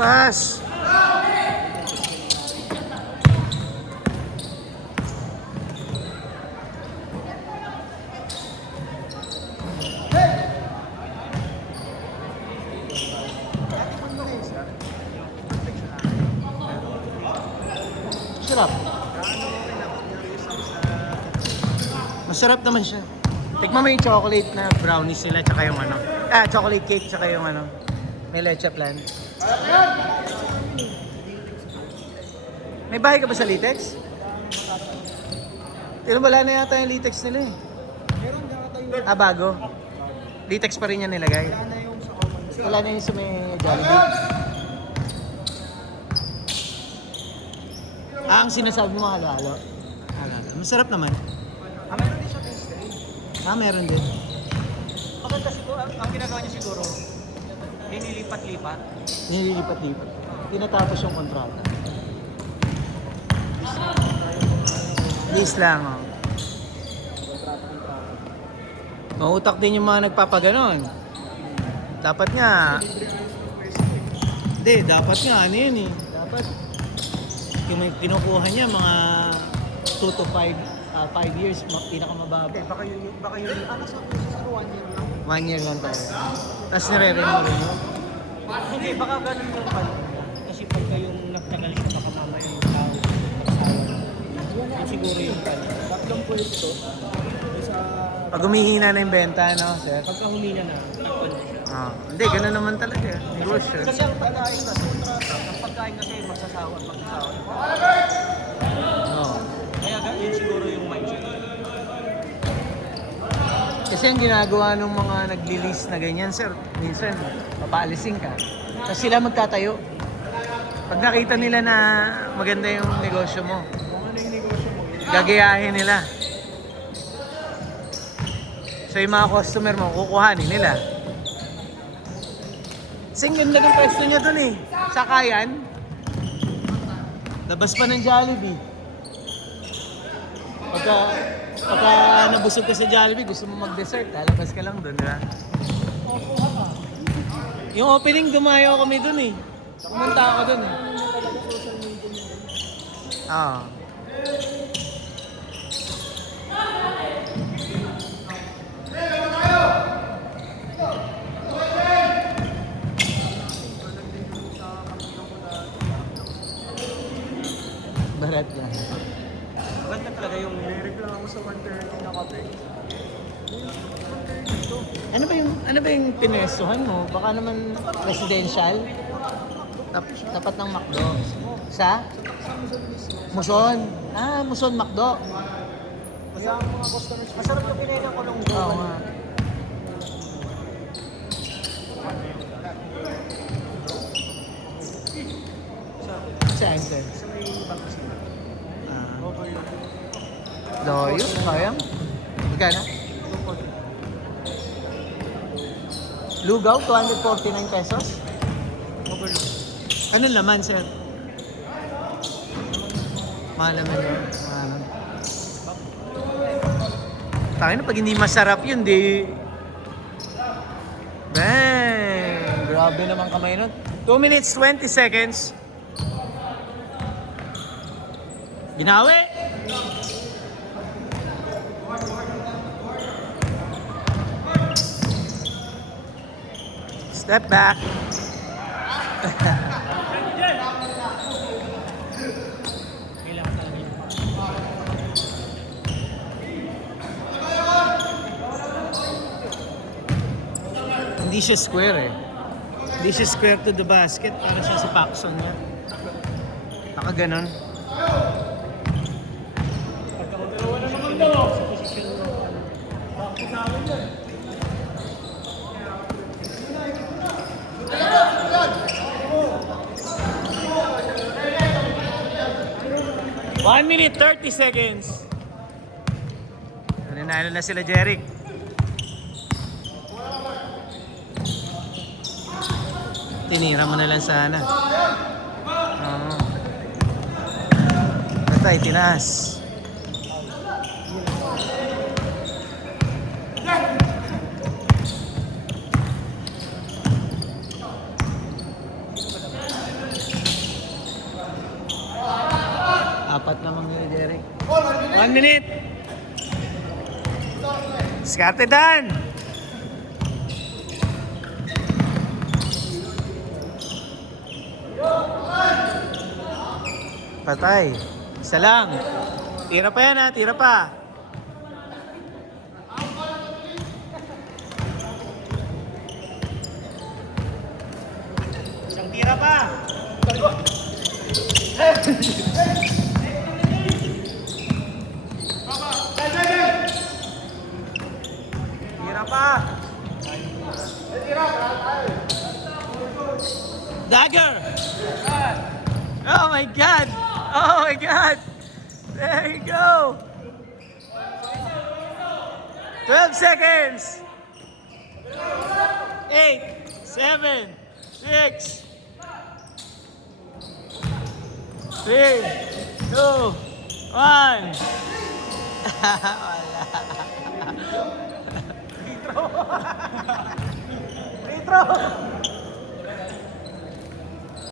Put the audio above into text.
pass. Sarap. Masarap naman siya. Tikman mo yung chocolate na brownies sila tsaka yung ano. Chocolate cake tsaka yung ano. May leche plan. May bahay ka ba sa Litex? Wala na yata yung Litex nila eh. Meron na ata yung Bago. Litex pa rin yan nilagay. wala na yung sa common. Wala na yung sa may Jollibee. Ang sinasabi mo halo-halo. Halo-halo. Masarap naman. Meron din siya pastry. Meron din. Maganda siguro, ang ginagawa niya siguro, linilipat-lipat. Nililipat-lipat. Tinatapos yung kontrata. Please lang, oh. Mautak din yung mga nagpapaganon. Dapat nga. Hindi, dapat nga ano yun eh. Dapat yung may kinukuha niya mga 2 to 5 years pinakamababa. Baka yun, ano sa 1 year lang. 1 year lang tayo. Tapos nire-renew rin yun. Hindi, baka ganun yung pala. Kasi pagka yung nagtagal siya, baka mamaya yung tao magsasawa. Yun siguro yung pala. Tatlong pwesto. Sa Pag humihina na yung benta, no, sir? pagka humina na, nagpwede siya. Hindi, ganun naman talaga. Negosyo. Kasi ang pagkain kasi magsasawa at magsasawa. Oo. Kaya yun siguro yung mindset. Kasi ang ginagawa ng mga nag-release na ganyan, sir, minsan papaalisin ka. Tapos sila magtatayo. Pag nakita nila na maganda yung negosyo mo, Kung ano yung negosyo mo, gagayahin nila. So yung mga customer mo, kukuhanin nila. Kasi ang ganda ng pwesto niya dun eh. Sa Kayan. Labas pa ng Jollibee. Pagka nabusog ka sa Jollibee, gusto mo mag-dessert, lalabas ka lang dun, di ba? Yung opening, dumayo kami dun eh. Pumunta ako dun eh. Oo. Barat yan. maganda talaga yung reklamo sa 130 na kape. Ano ba yung pinestuhan mo? Baka naman residential? Tapat ng McDo. Sa? Muson. Muson McDo. Kaya ang mga customers, masarap yung pinainan ko nung Oo nga. Saan, sir? Sa may pagkasina. Overload. Doyo? Sayang? Magkano? Lugaw, 249 pesos? Overload. Anong laman, sir? Mahal naman yun. Tayo na, pag hindi masarap yun, di... Bang! Grabe naman kamay nun. 2 minutes, 20 seconds. Binawi! Step back. Kailangan talaga yung Hindi siya square eh. Hindi siya square to the basket. Para siya sa Paxson niya. Baka ganon. sa position mo. Bakit sa akin yan? 1 minute, 30 seconds. Nanalo na sila, Jeric. Tinira mo na lang sana. Oo. Basta itinaas. Apat namang yun, Derek. 1 minute. Skarte Dan. Patay. Isa lang. Tira pa yan ha, tira pa. Isang tira pa. Tira pa. Dagger! Oh my God! Oh my God! There you go! 12 seconds! 8, 7, 6, 3, 2, 1. Wala. Free throw.